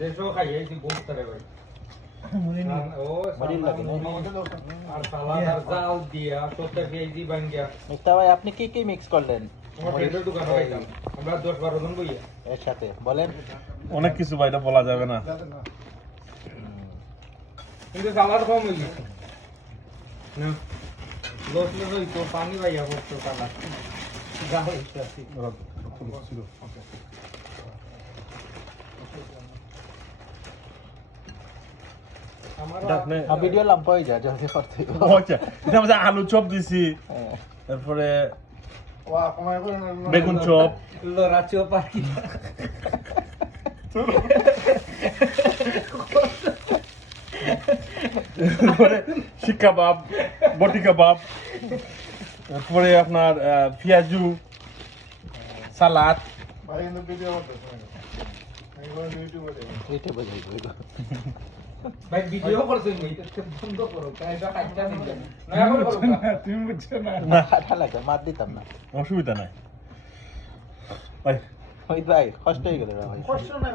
দেশও খাইয়েছি বহুত করে ভাই ও মরিল লাগে না আর সালাদ আর জাল দিয়া সত্যি পেঁয়াজি বাঙ্গিয়া মিস্টার ভাই আপনি কি কি মিক্স করলেন আমার ফ্রেন্ডের দোকানে খাইতাম আমরা 10-12 জন বইয়া এর সাথে বলেন অনেক কিছু ভাই এটা বলা যাবে না কিন্তু সালাদ কম হয়ে গেছে না লস হই তো পানি ভাইয়া করতো সালাদ যা হইছে আসি আমার ভিডিও লম্বা হয়ে যায় যদি করতে এটা মধ্যে আলু চপ দিছি তারপরে বেগুন চপ লড়া চপ আর কি তারপরে শিক কাবাব বটি কাবাব তারপরে আপনার পেঁয়াজু সালাদ ইউটিউবে যাইব ভাই ভিডিও করছেন ভাই এটা বন্ধ করো কাইটা খাইতা দিবেন না করো তুমি বুঝছো না না ভালো লাগে মার দিতাম না অসুবিধা নাই ভাই ওই ভাই কষ্ট হয়ে গেল ভাই কষ্ট না